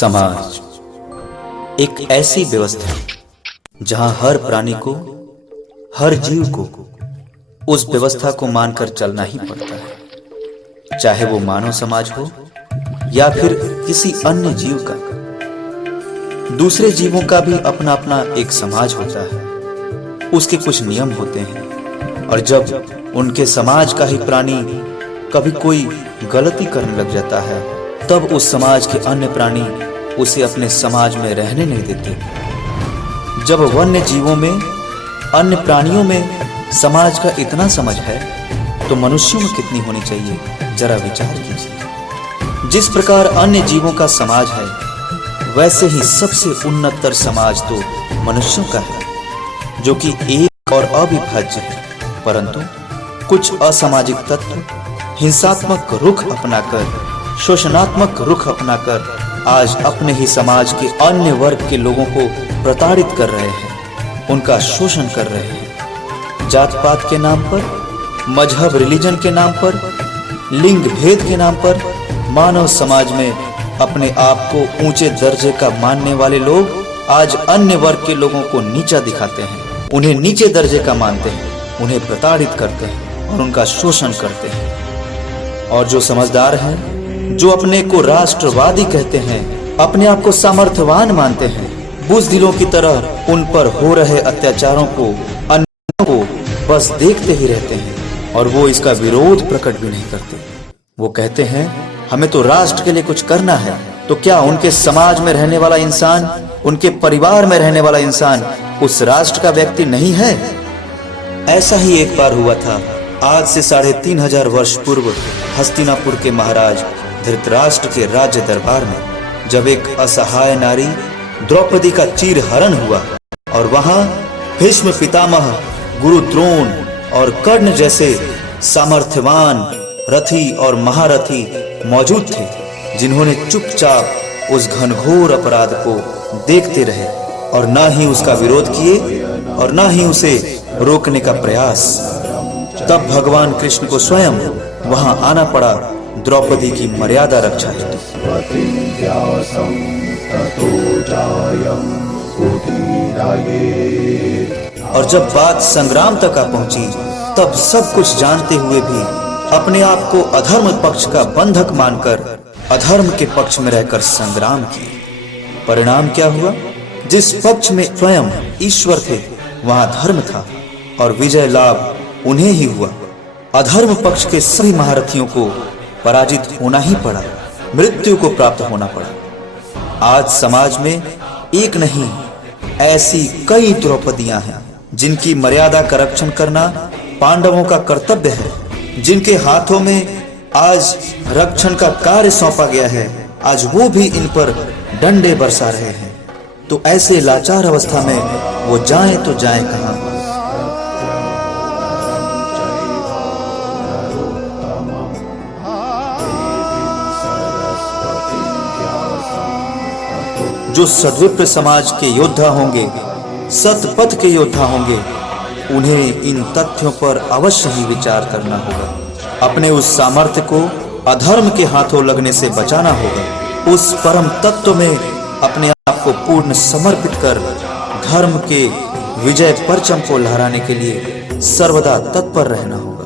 समाज एक ऐसी व्यवस्था जहां हर प्राणी को, हर जीव को उस व्यवस्था को मानकर चलना ही पड़ता है, चाहे वो मानव समाज हो या फिर किसी अन्य जीव का। दूसरे जीवों का भी अपना अपना एक समाज होता है, उसके कुछ नियम होते हैं, और जब उनके समाज का ही प्राणी कभी कोई गलती करने लग जाता है, तब उस समाज के अन्य प्राणी उसे अपने समाज में रहने नहीं देते। जब वन्य जीवों में, अन्य प्राणियों में समाज का इतना समझ है, तो मनुष्यों में कितनी होनी चाहिए, जरा विचार कीजिए। जिस प्रकार अन्य जीवों का समाज है, वैसे ही सबसे उन्नततर समाज तो मनुष्यों का है, जो कि एक और अविभाज्य है। परंतु कुछ असामाजिक तत्व हिंसात्मक रुख अपनाकर, शोषणात्मक रुख अपनाकर आज अपने ही समाज के अन्य वर्ग के लोगों को प्रताड़ित कर रहे हैं, उनका शोषण कर रहे हैं। जात पात के नाम पर, मजहब रिलीजन के नाम पर, लिंग भेद के नाम पर मानव समाज में अपने आप को ऊंचे दर्जे का मानने वाले लोग आज अन्य वर्ग के लोगों को नीचा दिखाते हैं, उन्हें नीचे दर्जे का मानते हैं, उन्हें प्रताड़ित करते हैं और उनका शोषण करते हैं। और जो समझदार हैं, जो अपने को राष्ट्रवादी कहते हैं, अपने आप को सामर्थ्यवान मानते हैं, बुज़दिलों की तरह उन पर हो रहे अत्याचारों को, अन्यायों को बस देखते ही रहते हैं, और वो इसका विरोध प्रकट भी नहीं करते। वो कहते हैं हमें तो राष्ट्र के लिए कुछ करना है। तो क्या उनके समाज में रहने वाला इंसान, उनके परिवार में रहने वाला इंसान उस राष्ट्र का व्यक्ति नहीं है? ऐसा ही एक बार हुआ था, आज से 3500 वर्ष पूर्व हस्तिनापुर के महाराज धृतराष्ट्र के राज्य दरबार में, जब एक असहाय नारी द्रौपदी का चीरहरण हुआ और वहां भीष्म पितामह, गुरु द्रोण और कर्ण जैसे सामर्थ्यवान रथी और महारथी मौजूद थे, जिन्होंने चुपचाप उस घनघोर अपराध को देखते रहे और ना ही उसका विरोध किए और ना ही उसे रोकने का प्रयास। तब भगवान कृष्ण को स्वयं वहां आना पड़ा द्रौपदी की मर्यादा रक्षा हेतु। और जब बात संग्राम तक आ पहुंची, तब सब कुछ जानते हुए भी अपने आप को अधर्म पक्ष का बंधक मानकर अधर्म के पक्ष में रहकर संग्राम किए। परिणाम क्या हुआ? जिस पक्ष में स्वयं ईश्वर थे, वहां धर्म था और विजय लाभ उन्हें ही हुआ। अधर्म पक्ष के सभी महारथियों को पराजित होना ही पड़ा, मृत्यु को प्राप्त होना पड़ा। आज समाज में एक नहीं, ऐसी कई द्रौपदियां हैं जिनकी मर्यादा का रक्षण करना पांडवों का कर्तव्य है, जिनके हाथों में आज रक्षण का कार्य सौंपा गया है। आज वो भी इन पर डंडे बरसा रहे हैं। तो ऐसे लाचार अवस्था में वो जाएं तो जाएं कहां? जो सद्विप्र समाज के योद्धा होंगे, सतपथ के योद्धा होंगे, उन्हें इन तथ्यों पर अवश्य ही विचार करना होगा। अपने उस सामर्थ्य को अधर्म के हाथों लगने से बचाना होगा। उस परम तत्व में अपने आप को पूर्ण समर्पित कर धर्म के विजय परचम को लहराने के लिए सर्वदा तत्पर रहना होगा।